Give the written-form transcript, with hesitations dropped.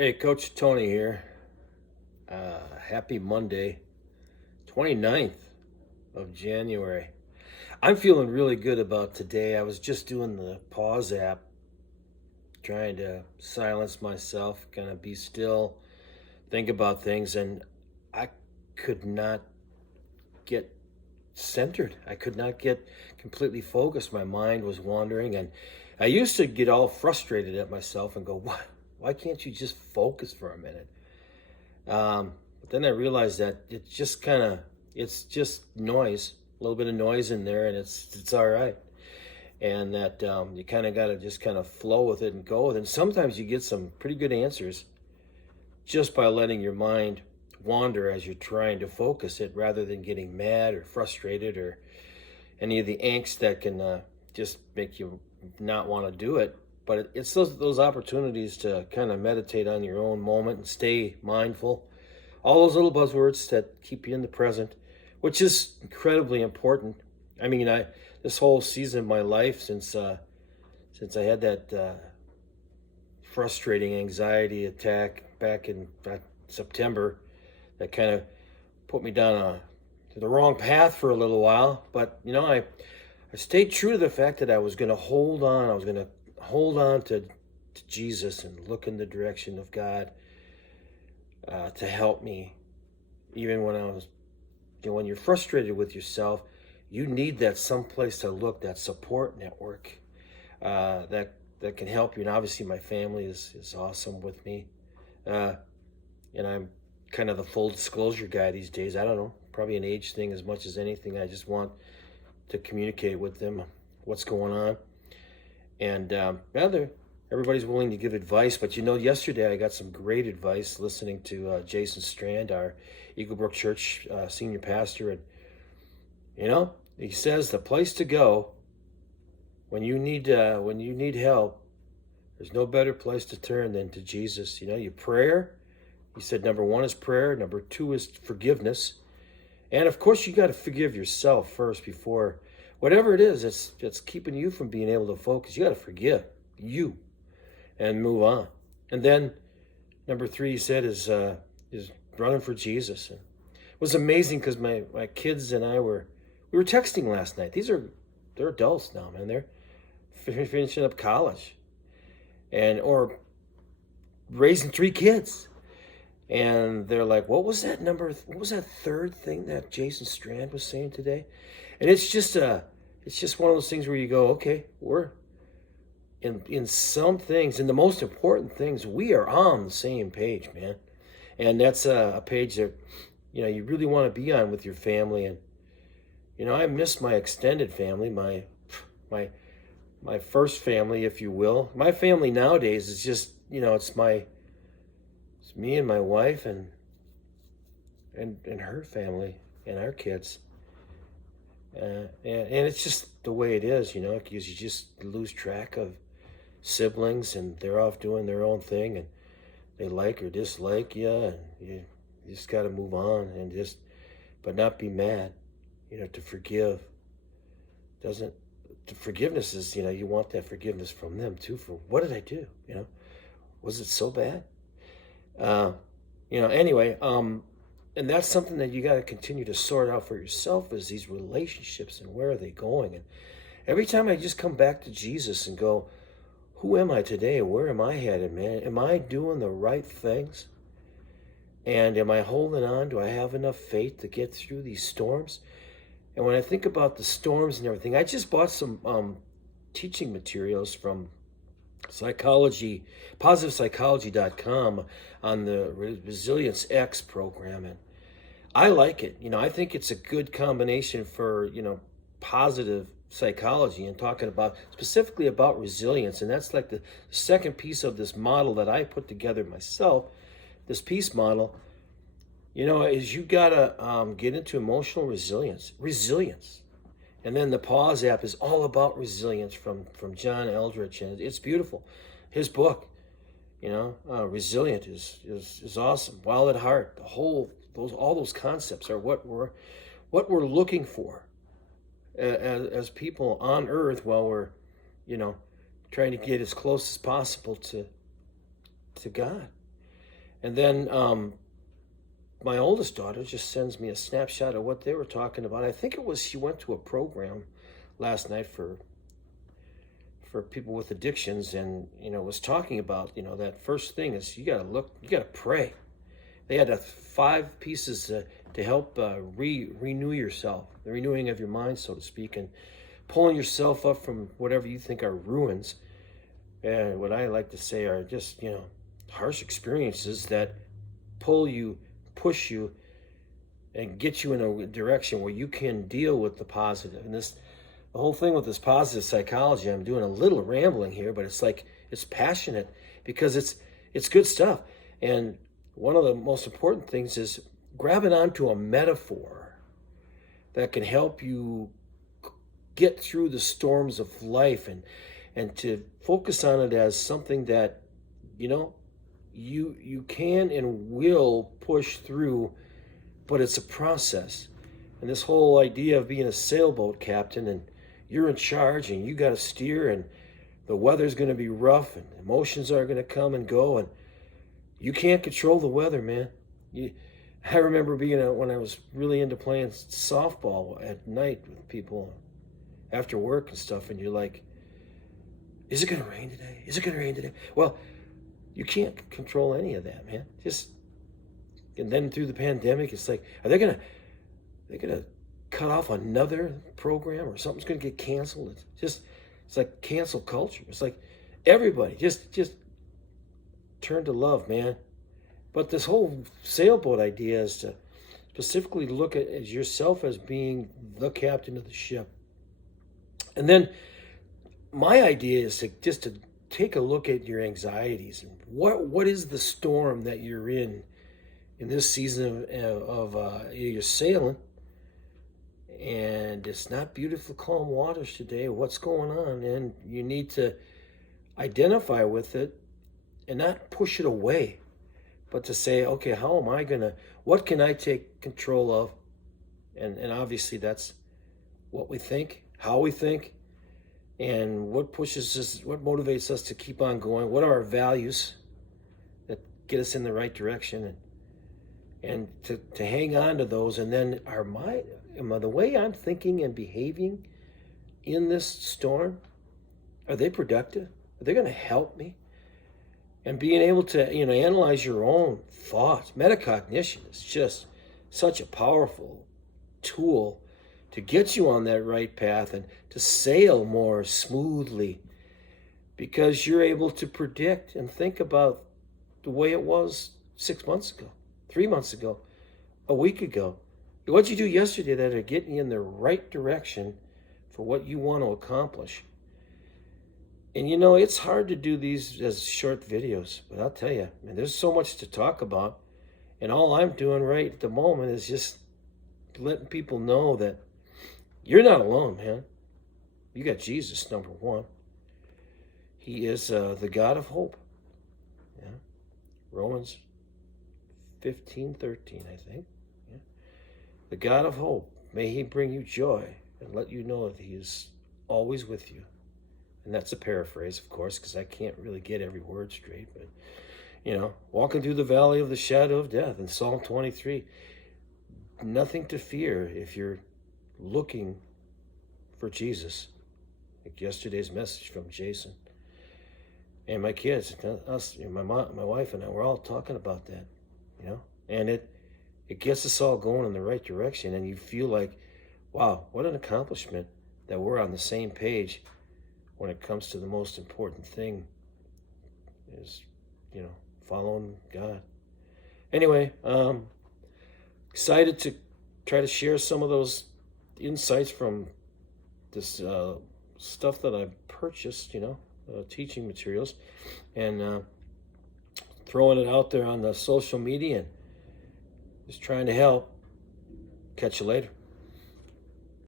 Hey, Coach Tony here. Happy Monday, 29th of January. I'm feeling really good about today. I was just doing the pause app, trying to silence myself, kind of be still, think about things, and I could not get centered. I could not get completely focused. My mind was wandering, and I used to get all frustrated at myself and go, "What? Why can't you just focus for a minute?" But then I realized that it's just noise, a little bit of noise in there, and it's all right. And that you kind of got to just kind of flow with it and go with it. And sometimes you get some pretty good answers just by letting your mind wander as you're trying to focus it, rather than getting mad or frustrated or any of the angst that can just make you not want to do it. But it's those opportunities to kind of meditate on your own moment and stay mindful, all those little buzzwords that keep you in the present, which is incredibly important. I mean, I this whole season of my life, since I had that frustrating anxiety attack back in September, that kind of put me down to the wrong path for a little while. But I stayed true to the fact that I was going to hold on. I was going to hold on to Jesus and look in the direction of God, to help me, even when I was, when you're frustrated with yourself, you need that someplace to look, that support network, that can help you. And obviously, my family is awesome with me, uh, and I'm kind of the full disclosure guy these days. I don't know, probably an age thing as much as anything. I just want to communicate with them what's going on, and everybody's willing to give advice. But yesterday I got some great advice listening to Jason Strand, our Eagle Brook Church senior pastor. And he says the place to go when you need help, there's no better place to turn than to Jesus. Your prayer. He said number one is prayer, number two is forgiveness, and of course you got to forgive yourself first before whatever it is that's keeping you from being able to focus. You got to forgive you and move on. And then number three, he said, is running for Jesus. And it was amazing because my kids and we were texting last night. They're adults now, man. They're finishing up college or raising three kids. And they're like, what was that third thing that Jason Strand was saying today? And it's just one of those things where you go, okay, we're in some things, in the most important things, we are on the same page, man. And that's a page that you really want to be on with your family. And I miss my extended family, my first family, if you will. My family nowadays is just it's me and my wife and her family and our kids. And it's just the way it is, because you just lose track of siblings, and they're off doing their own thing, and they like or dislike you, and you just got to move on and but not be mad. To forgive doesn't. Forgiveness is, you want that forgiveness from them too. For what did I do? Was it so bad? Anyway, and that's something that you got to continue to sort out for yourself, is these relationships and where are they going. And every time I just come back to Jesus and go, who am I today? Where am I headed, man? Am I doing the right things? And am I holding on? Do I have enough faith to get through these storms? And when I think about the storms and everything, I just bought some teaching materials from positivepsychology.com on the Resilience X program. And I like it. I think it's a good combination for, positive psychology and talking specifically about resilience. And that's like the second piece of this model that I put together myself, this peace model, is you gotta get into emotional resilience. And then the Pause app is all about resilience from John Eldridge, and it's beautiful. His book, Resilient is awesome. Wild at Heart, all those concepts are what we're looking for as people on Earth, while we're, trying to get as close as possible to God. And then my oldest daughter just sends me a snapshot of what they were talking about. I think it was she went to a program last night for people with addictions, and was talking about that first thing is you got to pray. They had 5 pieces to help renew yourself, the renewing of your mind, so to speak, and pulling yourself up from whatever you think are ruins, and what I like to say are just harsh experiences that pull you, push you, and get you in a direction where you can deal with the positive. And the whole thing with this positive psychology, I'm doing a little rambling here, but it's passionate because it's good stuff. And one of the most important things is grabbing onto a metaphor that can help you get through the storms of life, and to focus on it as something that you can and will push through, but it's a process. And this whole idea of being a sailboat captain, and you're in charge and you got to steer, and the weather's going to be rough and emotions are going to come and go, and you can't control the weather, man. I remember being when I was really into playing softball at night with people after work and stuff, and you're like, is it going to rain today? Is it going to rain today? Well, you can't control any of that, man. And then through the pandemic, it's like, are they going to cut off another program, or something's going to get canceled? It's like cancel culture. It's like everybody just turn to love, man. But this whole sailboat idea is to specifically look at yourself as being the captain of the ship. And then my idea is to take a look at your anxieties and what is the storm that you're in this season of you're sailing, and it's not beautiful calm waters today. What's going on? And you need to identify with it and not push it away, but to say, okay, what can I take control of? And obviously that's what we think, how we think, and what pushes us, what motivates us to keep on going. What are our values that get us in the right direction, and to hang on to those. And then the way I'm thinking and behaving in this storm, are they productive? Are they going to help me? And being able to analyze your own thoughts. Metacognition is just such a powerful tool to get you on that right path and to sail more smoothly, because you're able to predict and think about the way it was 6 months ago, 3 months ago, a week ago. What'd you do yesterday that are getting you in the right direction for what you want to accomplish? And it's hard to do these as short videos, but I'll tell you, man, there's so much to talk about. And all I'm doing right at the moment is just letting people know that you're not alone, man. You got Jesus, number one. He is the God of hope. Yeah. Romans 15:13, I think. Yeah. The God of hope. May he bring you joy and let you know that he is always with you. And that's a paraphrase, of course, because I can't really get every word straight. But, walking through the valley of the shadow of death in Psalm 23, nothing to fear if you're looking for Jesus. Like yesterday's message from Jason. And my kids, us, my wife and I, we're all talking about that, And it gets us all going in the right direction. And you feel like, wow, what an accomplishment that we're on the same page when it comes to the most important thing is, following God. Anyway, excited to try to share some of those insights from this stuff that I purchased, teaching materials, and throwing it out there on the social media and just trying to help. Catch you later.